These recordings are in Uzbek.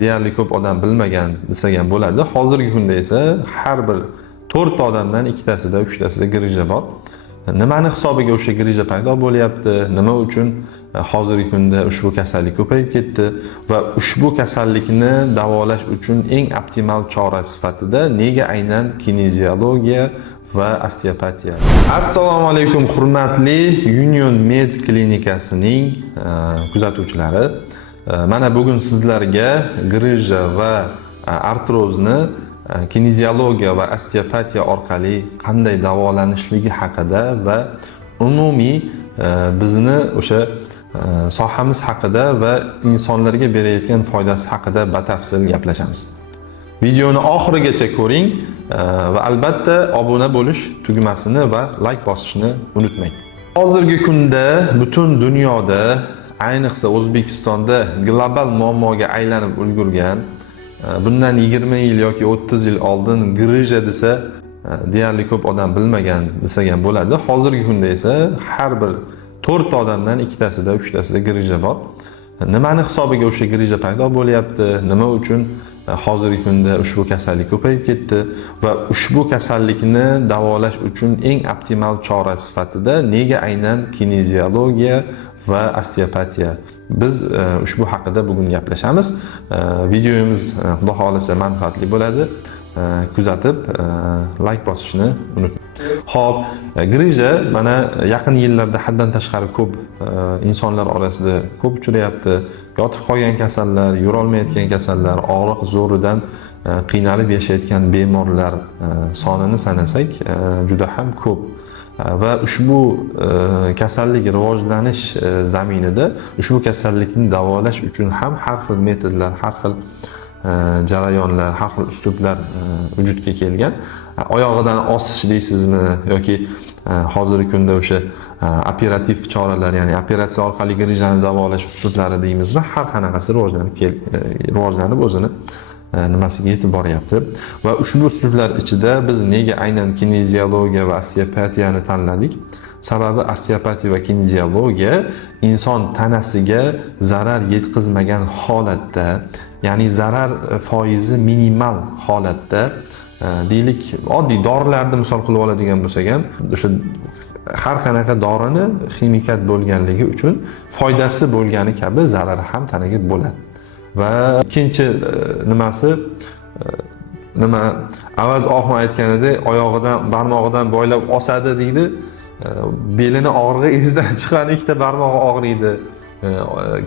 deyarli ko'p odam bilmagan desak ham bo'ladi. Hozirgi kunda esa har bir 4 ta odamdan 2 tasida, 3 tasida grija bor. Nimani hisobiga o'sha grija paydo bo'lyapti? Nima uchun hozirgi kunda ushbu kasallik ko'payib ketdi va ushbu kasallikni davolash uchun eng optimal chora sifatida nega aynan kineziologiya va osteopatiya? Assalomu alaykum hurmatli Union Med klinikasining kuzatuvchilari. Mana bugun sizlarga grija va artrozni kineziologiya va osteopatiya orqali qanday davolanishligi haqida va umumiy bizni o'sha sohamiz haqida va insonlarga berayotgan foydasi haqida batafsil gaplashamiz. Videoni oxirigacha ko'ring va albatta obuna bo'lish tugmasini va like bosishni unutmang. Hozirgi kunda butun dunyoda, ayniqsa O'zbekistonda global muammoga aylanib ulgurgan, bundan 20 yil yoki 30 yil oldin grija desa deyarli ko'p odam bilmagan desak ham bo'ladi. Hozirgi kunda esa har bir 4 ta odamdan 2 tasida, 3 tasida grija bor. Nimani hisobiga o'sha grija paydo bo'lyapti? Nima uchun hozirgi kunda ushbu kasallik ko'payib ketdi va ushbu kasallikni davolash uchun eng optimal chora sifatida nega aynan kineziologiya va osteopatiya? Biz ushbu haqida bugun gaplashamiz. Videomiz xudo xolisa manfaatli bo'ladi. Kuzatib, like bosishni unutmang. Xo'p, grija mana yaqin yillarda haddan tashqari ko'p insonlar orasida ko'p uchrayapti. Yotib qolgan kasallar, yura olmayotgan kasallar, og'riq zo'ridan qiynalib yashayotgan bemorlar sonini sanasak juda ham ko'p. Va ushbu kasallik rivojlanish zaminida ushbu kasallikni davolash uchun ham har xil metodlar, har xil jarayonlar, har xil uslublar vujudga kelgan. Oyog'idan osish deysizmi yoki hozirgi kunda o'sha operativ choralar, ya'ni operatsiya orqali grijani davolash uslublari deymizmi? Har qanaqasi rivojlanib o'zini nimasiga yetib boryapti. Va ushbu uslublar ichida biz nega aynan kineziologiya va osteopatiyani tanladik? Sababi osteopatiya va kineziologiya inson tanasiga zarar yetkazmagan holatda, ya'ni zarar foizi minimal holatda, deylik oddiy dorilarni misol qilib oladigan bo'lsak ham, o'sha har qanaqa dorini ximikat bo'lganligi uchun foydasi bo'lgani kabi zarari ham tanaga bo'ladi. Va ikkinchi nimasi avaz oxun aytganida oyog'idan, barmog'idan boylab osadi deydi. Belini og'rig'i esidan chiqqan, ikkita barmog'i og'riydi.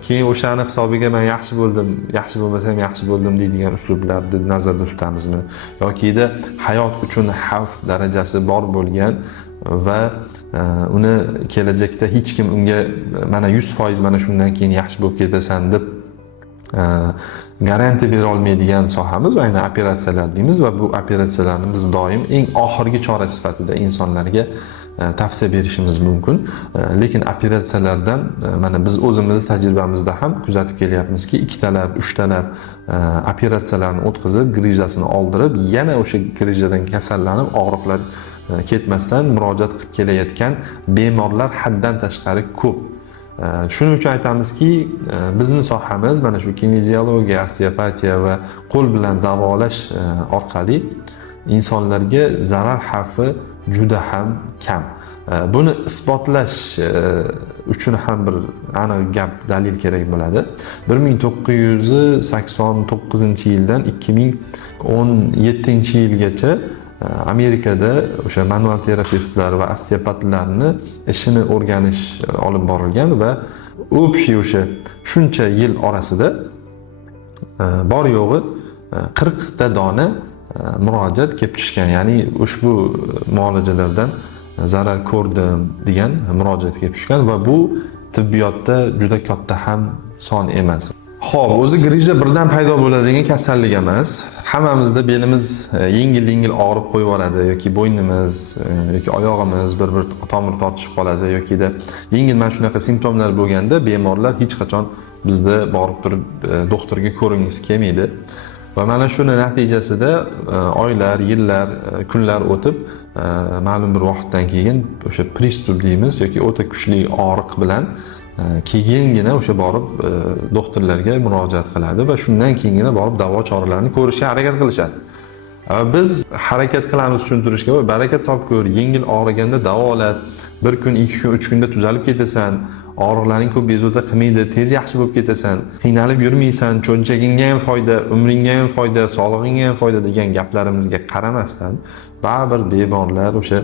Keyin o'shani hisobiga men yaxshi bo'ldim, yaxshi bo'lmasam yaxshi bo'ldim deydigan uslublarni nazarda tutamizmi? Yokida hayot uchun xavf darajasi bor bo'lgan va uni kelajakda hech kim unga mana 100% mana shundan keyin yaxshi bo'lib ketasan deb garantiya bera olmaydigan sohamiz, aynan operatsiyalar deymiz va bu operatsiyalarni biz doim eng oxirgi chora sifatida insonlarga tavsiya berishimiz mumkin. Lekin operatsiyalardan mana biz o'zimiz tajribamizda ham kuzatib kelyapmizki, 2 talab, 3 talab operatsiyalarni o'tkazib, grijasini oldirib, yana o'sha grijadan kasallanib, og'riqlar ketmasdan murojaat qilib kelayotgan bemorlar haddan tashqari ko'p. Shuning uchun aytamizki, bizning sohamiz mana shu kineziologiya, osteopatiya va qo'l bilan davolash orqali insonlarga zarar xavfi juda ham kam. Buni isbotlash uchun ham bir aniq gap, dalil kerak bo'ladi. 1989-yildan 2017-yilgacha Amerikada o'sha manual terapevtlar va osteopatlarni ishini o'rganish olib borilgan va общий o'sha shuncha yil orasida bor yo'g'i 40 ta dona murojaat kelib tushgan. Ya'ni ushbu muolajalardan zarar ko'rdim degan murojaat kelib tushgan va bu tibbiyotda juda katta ham son emas. Xo'p, o'zi grija birdan paydo bo'ladigan kasallik emas. Hammamizda belimiz yengil og'rib qo'yib yuboradi yoki bo'ynimiz yoki oyog'imiz bir tomir tortishib qoladi yoki yengil mana shunaqa simptomlar bo'lganda bemorlar hech qachon bizda borib turib doktorga ko'ringiz kelmaydi. Va mana shuni natijasida oylar, yillar, kunlar o'tib ma'lum bir vaqtdan keyin o'sha pristup deymiz yoki o'ta kuchli og'riq bilan keyingina o'sha borib doktorlarga murojaat qiladi va shundan keyingina borib davo choralarini ko'rishga harakat qilishadi. Biz harakat qilamiz tushuntirishga, voy baraka topkur, yengil og'riganda davolat, bir kun, 2 kun, 3 kunda tuzalib ketasan, og'riqlaring ko'p bezovta qilmaydi, tez yaxshi bo'lib ketasan, qiynalib yurmaysan, cho'nchagingga ham foyda, umringga ham foyda, sog'lig'ingga ham foyda degan gaplarimizga qaramasdan, baribir bemorlar o'sha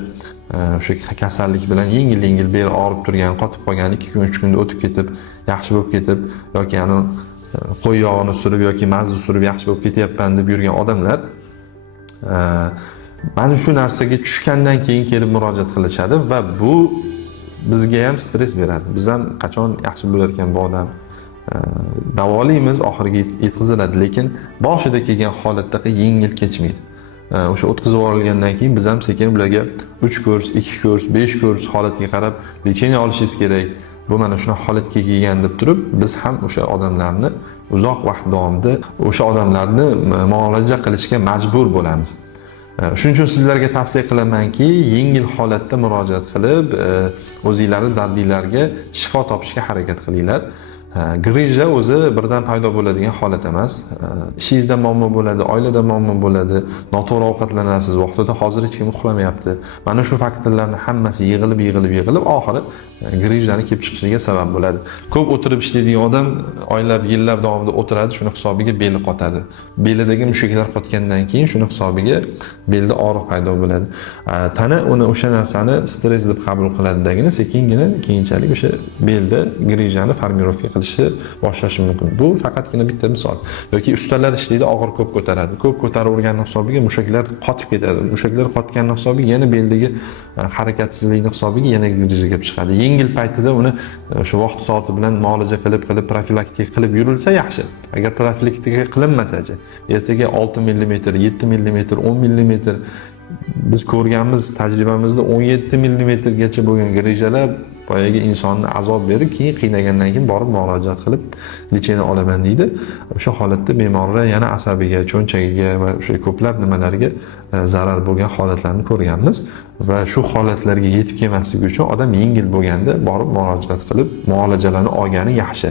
kasallik bilan yengil beli og'rib turgan, qotib qolgan, 2 kun, 3 kunda o'tib ketib, yaxshi bo'lib ketib yoki qo'y yog'ini surib yoki mazza surib yaxshi bo'lib ketyapman deb yurgan odamlar mana shu narsaga tushgandan keyin kelib murojaat qilishadi va bu bizga ham stress beradi. Biz ham qachon yaxshi bo'lar ekan bu odam, davolaymiz, oxiriga yetkaziladi, lekin boshida kelgan holatda yengil kechmaydi. O'sha o'tkazib yuborilgandan keyin biz ham sekin ularga 3 kurs, 2 kurs, 5 kurs holatiga qarab lecheniya olishingiz kerak. Bu mana shunaqa holatga kelgan deb turib, biz ham o'sha odamlarni uzoq vaqt davomida o'sha odamlarni muolaja qilishga majbur bo'lamiz. Shuning uchun sizlarga tavsiya qilamanki, yengil holatda murojaat qilib, o'zingizlarning dardinglarga shifo topishga harakat qilinglar. Grija o'zi birdan paydo bo'ladigan holat emas. Ishingizda muammo bo'ladi, oilada muammo bo'ladi, noto'g'ri ovqatlanasiz, vaqtida hozir hech kim uxlamayapti. Mana shu faktorlarning hammasi yig'ilib oxiri grijani kelib chiqishiga sabab bo'ladi. Ko'p o'tirib ishlaydigan odam oylab, yillab davomida o'tiradi, shuni hisobiga beli qotadi. Belidagi mushaklar qotgandan keyin shuni hisobiga belda og'riq paydo bo'ladi. Tana o'sha narsani stress deb qabul qiladidagina sekingina keyinchalik o'sha belda grijani formirovka qilishi boshlashi mumkin. Bu faqatgina bitta misol. Yoki ustalar ishlaydi, og'ir ko'p ko'taradi. Ko'p ko'taraverganning hisobiga mushaklar qotib ketadi. Mushaklar qotganning hisobiga yana beldagi harakatsizlikning hisobiga yana grija kelib chiqadi. Yengil paytida uni o'sha vaqt soati bilan muolaja qilib profilaktika qilib yurilsa yaxshi. Agar profilaktika qilinmasa-chi, ertaga 6 mm, 7 mm, 10 mm biz ko'rganmiz tajribamizda 17 mm gacha bo'lgan grijalar boyaga insonni azob berib, keyin qiynagandan keyin borib murojaat qilib lecheniya olaman deydi. O'sha holatda bemorlar yana asabiga, cho'nchagiga va o'sha ko'plab nimalarga zarar bo'lgan holatlarni ko'rganmiz va shu holatlarga yetib kelmasligi uchun odam yengil bo'lganda borib murojaat qilib muolajalarni olgani yaxshi.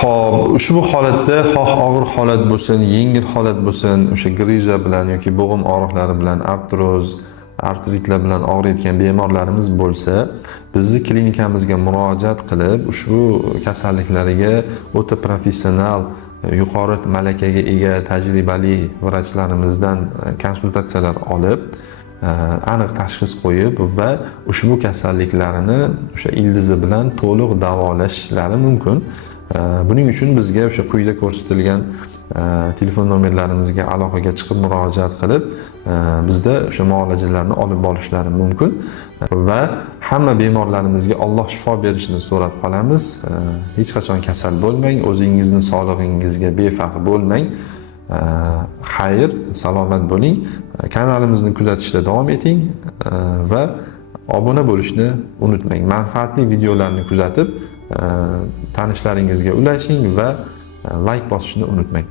Xo'p, ushbu holatda xoh og'ir holat bo'lsin, yengil holat bo'lsin, o'sha grija bilan yoki bo'g'im og'riqlari bilan, artroz, artritlar bilan og'riyotgan bemorlarimiz bo'lsa, bizni klinikamizga murojaat qilib, ushbu kasalliklariga o'ta professional, yuqori malakaga ega tajribali vrachlarimizdan konsultatsiyalar olib, aniq tashxis qo'yib va ushbu kasalliklarini o'sha ildizi bilan to'liq davolashlari mumkin. Buning uchun bizga o'sha quyida ko'rsatilgan telefon nomerlarimizga aloqaga chiqib murojaat qilib, bizda o'sha muolajalarni olib borishlari mumkin va hamma bemorlarimizga Alloh shifo berishini so'rab qolamiz. Hech qachon kasal bo'lmang, o'zingizning sog'lig'ingizga befarq bo'lmang. Xayr, salomat bo'ling. Kanalimizni kuzatishda davom eting va obuna bo'lishni unutmang. Manfaatli videolarni kuzatib tanishlaringizga ulashing va like bosishni unutmang.